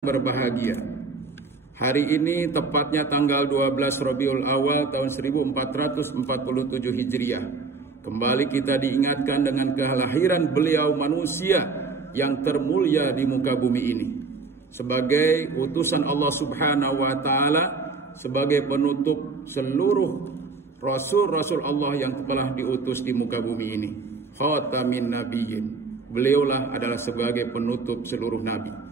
Berbahagia. Hari ini tepatnya tanggal 12 Rabiul Awal tahun 1447 Hijriah. Kembali kita diingatkan dengan kelahiran beliau manusia yang termulia di muka bumi ini. Sebagai utusan Allah Subhanahu wa taala, sebagai penutup seluruh rasul-rasul Allah yang telah diutus di muka bumi ini. Khatamin Nabiyyin. Beliaulah adalah sebagai penutup seluruh nabi.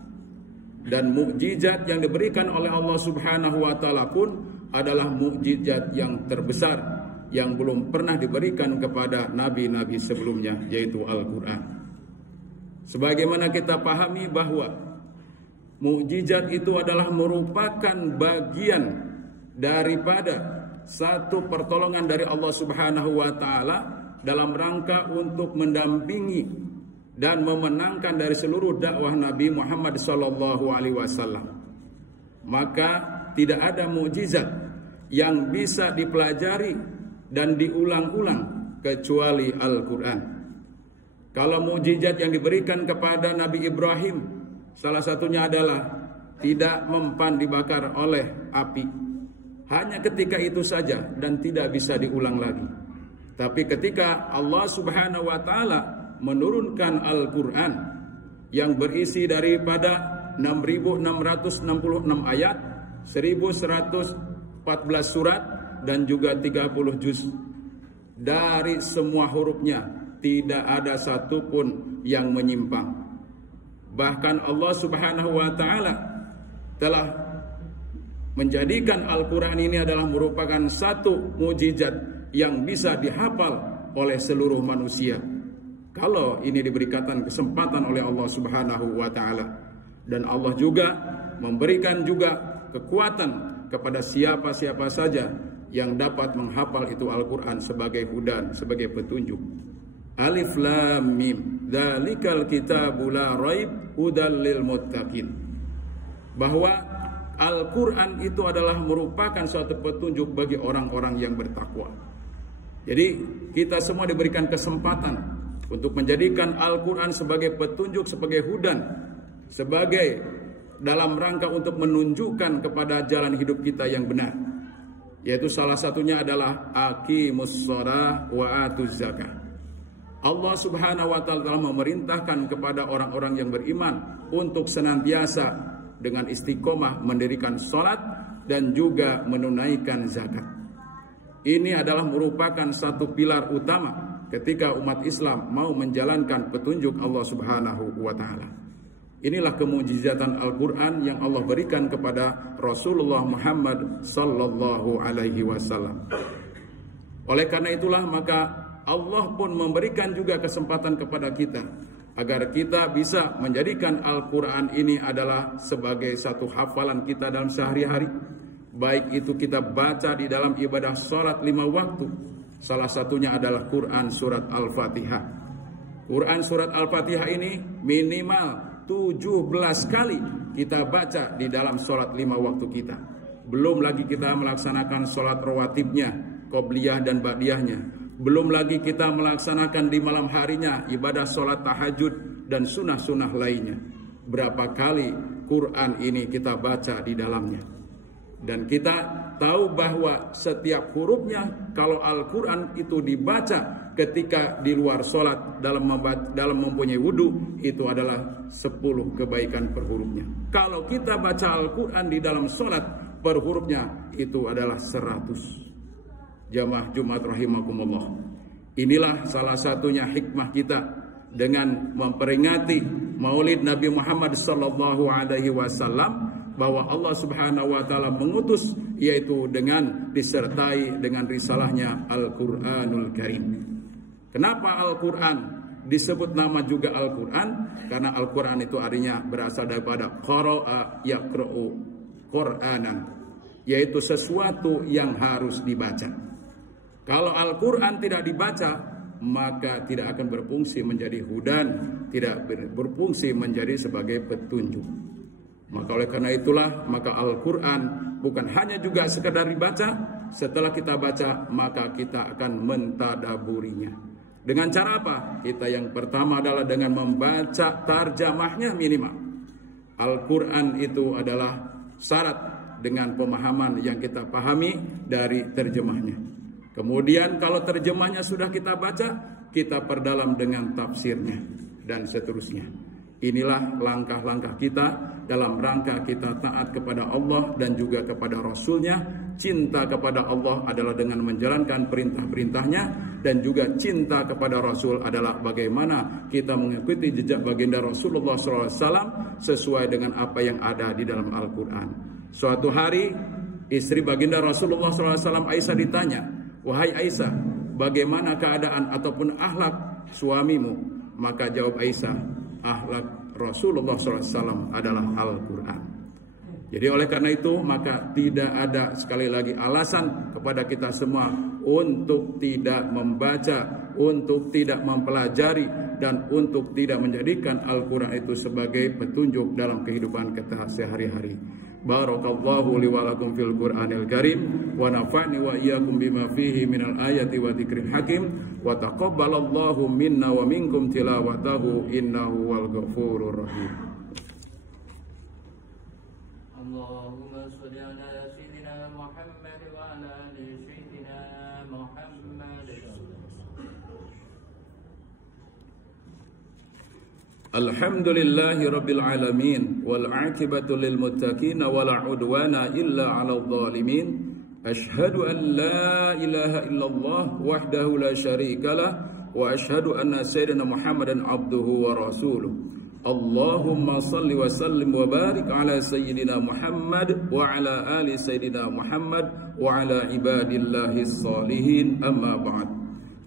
Dan mukjizat yang diberikan oleh Allah Subhanahu wa taala pun adalah mukjizat yang terbesar yang belum pernah diberikan kepada nabi-nabi sebelumnya, yaitu Al-Qur'an. Sebagaimana kita pahami bahwa mukjizat itu adalah merupakan bagian daripada satu pertolongan dari Allah Subhanahu wa taala dalam rangka untuk mendampingi dan memenangkan dari seluruh dakwah Nabi Muhammad SAW. Maka tidak ada mukjizat yang bisa dipelajari dan diulang-ulang kecuali Al-Quran. Kalau mukjizat yang diberikan kepada Nabi Ibrahim, salah satunya adalah tidak mempan dibakar oleh api. Hanya ketika itu saja dan tidak bisa diulang lagi. Tapi ketika Allah Subhanahu wa taala menurunkan Al-Quran yang berisi daripada 6.666 ayat, 1.114 surat dan juga 30 juz. Dari semua hurufnya tidak ada satupun yang menyimpang. Bahkan Allah Subhanahu wa taala telah menjadikan Al-Quran ini adalah merupakan satu mukjizat yang bisa dihafal oleh seluruh manusia. Kalau ini diberikan kesempatan oleh Allah Subhanahu wa taala, dan Allah juga memberikan juga kekuatan kepada siapa-siapa saja yang dapat menghafal itu Al-Qur'an sebagai hudan, sebagai petunjuk. Alif Lam Mim, dzalikal kitabu la raib hudal lil muttaqin. Bahwa Al-Qur'an itu adalah merupakan suatu petunjuk bagi orang-orang yang bertakwa. Jadi kita semua diberikan kesempatan untuk menjadikan Al-Quran sebagai petunjuk, sebagai hudan, sebagai dalam rangka untuk menunjukkan kepada jalan hidup kita yang benar. Yaitu salah satunya adalah aqimus shalah wa atuz zakah. Allah Subhanahu wa taala telah memerintahkan kepada orang-orang yang beriman untuk senantiasa dengan istiqomah mendirikan salat dan juga menunaikan zakat. Ini adalah merupakan satu pilar utama ketika umat Islam mau menjalankan petunjuk Allah Subhanahu wa taala. Inilah kemujizatan Al-Qur'an yang Allah berikan kepada Rasulullah Muhammad sallallahu alaihi wasallam. Oleh karena itulah maka Allah pun memberikan juga kesempatan kepada kita agar kita bisa menjadikan Al-Qur'an ini adalah sebagai satu hafalan kita dalam sehari-hari. Baik itu kita baca di dalam ibadah salat 5 waktu. Salah satunya adalah Quran surat Al-Fatihah. Quran surat Al-Fatihah ini minimal 17 kali kita baca di dalam sholat 5 waktu kita. Belum lagi kita melaksanakan sholat rawatibnya, qobliyah dan ba'diyahnya. Belum lagi kita melaksanakan di malam harinya ibadah sholat tahajud dan sunnah-sunnah lainnya. Berapa kali Quran ini kita baca di dalamnya. Dan kita tahu bahwa setiap hurufnya kalau Al-Quran itu dibaca ketika di luar sholat dalam mempunyai wudhu, itu adalah 10 kebaikan per hurufnya. Kalau kita baca Al-Quran di dalam sholat, per hurufnya itu adalah 100. Jamaah Jumat rahimakumullah. Inilah salah satunya hikmah kita dengan memperingati Maulid Nabi Muhammad sallallahu alaihi wasallam, bahwa Allah Subhanahu wa taala mengutus yaitu dengan disertai dengan risalahnya Al-Qur'anul Karim. Kenapa Al-Qur'an disebut nama juga Al-Qur'an? Karena Al-Qur'an itu artinya berasal daripada qara'a yaqra'u Qur'anan, yaitu sesuatu yang harus dibaca. Kalau Al-Qur'an tidak dibaca, maka tidak akan berfungsi menjadi hudan, tidak berfungsi menjadi sebagai petunjuk. Maka oleh karena itulah maka Al-Quran bukan hanya juga sekedar dibaca, setelah kita baca maka kita akan mentadaburinya. Dengan cara apa? Kita yang pertama adalah dengan membaca tarjamahnya minimal. Al-Quran itu adalah syarat dengan pemahaman yang kita pahami dari terjemahnya. Kemudian kalau terjemahnya sudah kita baca, kita perdalam dengan tafsirnya dan seterusnya. Inilah langkah-langkah kita dalam rangka kita taat kepada Allah dan juga kepada Rasul-Nya. Cinta kepada Allah adalah dengan menjalankan perintah-perintahnya, dan juga cinta kepada Rasul adalah bagaimana kita mengikuti jejak baginda Rasulullah SAW sesuai dengan apa yang ada di dalam Al-Quran. Suatu hari istri baginda Rasulullah SAW Aisyah ditanya, "Wahai Aisyah, bagaimana keadaan ataupun akhlak suamimu?" Maka jawab Aisyah, "Akhlak Rasulullah SAW adalah Al-Quran." Jadi oleh karena itu maka tidak ada sekali lagi alasan kepada kita semua untuk tidak membaca, untuk tidak mempelajari, dan untuk tidak menjadikan Al-Quran itu sebagai petunjuk dalam kehidupan kita sehari-hari. Barakallahu li wa lakum fil Qur'anil Karim wa nafa'ni wa iyyakum bima fihi minal ayati wa dzikril hakim wa taqabbalallahu minna wa minkum tilawatahu innahu wal ghafurur rahim. Allahumma shalli ala sayyidina Muhammad wa ala ali sayyidina Muhammad. Alhamdulillahi rabbil alamin wal 'aqibatu lil muttaqin wa la 'udwana illa 'alal zalimin. Ashhadu an la ilaha illallah wahdahu la syarika lah wa ashhadu anna sayyidina Muhammadan abduhu wa rasuluh. Allahumma salli wa sallim wa barik ala sayyidina Muhammad wa ala ali sayyidina Muhammad wa ala ibadillahis salihin, amma ba'd.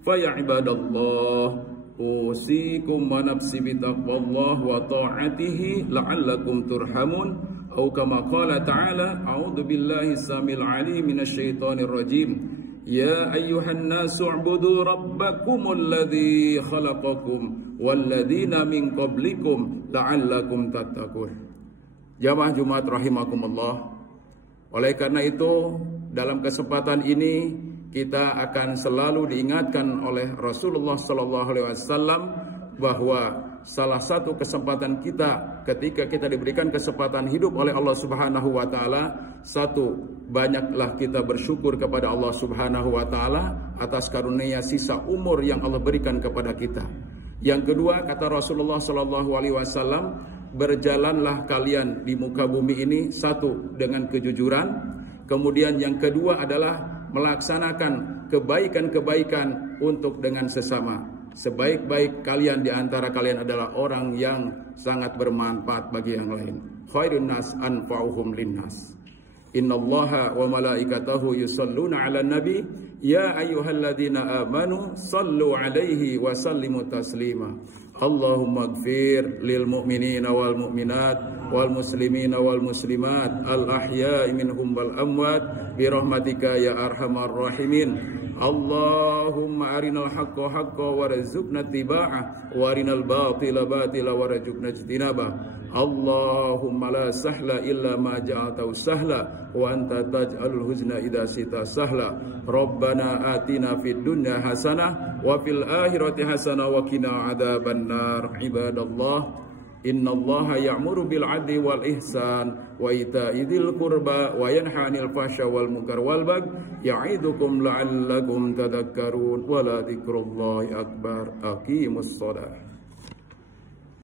Fa ya ibadallah, usikum wa nafsi bitaqwallah wa ta'atihi la'allakum turhamun. Atau kama qala ta'ala, a'udzu billahi samil alim minasy syaithanir rajim. Ya ayyuhan nasu u'budu rabbakumul ladzi khalaqakum walladzina min qablikum la'allakum tattaqun. Jamaah Jumat rahimakumullah. Oleh karena itu, dalam kesempatan ini kita akan selalu diingatkan oleh Rasulullah SAW bahwa salah satu kesempatan kita ketika kita diberikan kesempatan hidup oleh Allah Subhanahu wa taala, satu, banyaklah kita bersyukur kepada Allah Subhanahu wa taala atas karunia sisa umur yang Allah berikan kepada kita. Yang kedua, kata Rasulullah SAW, berjalanlah kalian di muka bumi ini satu dengan kejujuran. Kemudian yang kedua adalah melaksanakan kebaikan-kebaikan untuk dengan sesama. Sebaik-baik kalian di antara kalian adalah orang yang sangat bermanfaat bagi yang lain. Khairun nas anfa'uhum linnas. Innallaha wa malaikatahu yusalluna 'alan nabi ya ayyuhalladzina amanu sallu 'alaihi wa sallimu taslima. Allahumma ighfir lil mu'minina wal mu'minat wal muslimina wal muslimat al ahya'i minhum wal amwat bi rahmatika ya arhamar rahimin. Allahumma arinal haqqa haqqa warzuqna ittiba'ah wa arinal batila batila warzuqna ijtinabah. Allahumma la sahla illa ma ja'altahu sahla wa anta taj'alul huzna idza sita sahla. Rabbana atina fid dunya hasanah wa fil akhirati hasanah wa qina adzabannar. Ibadallah, innallaha ya'muru bil 'adli wal ihsan wa ita'i dzil qurba wa yanha 'anil fahsya wal munkar wal baghi ya'idukum la'allakum tadhakkarun wa la dzikrullahi akbar. Aqimus shalah.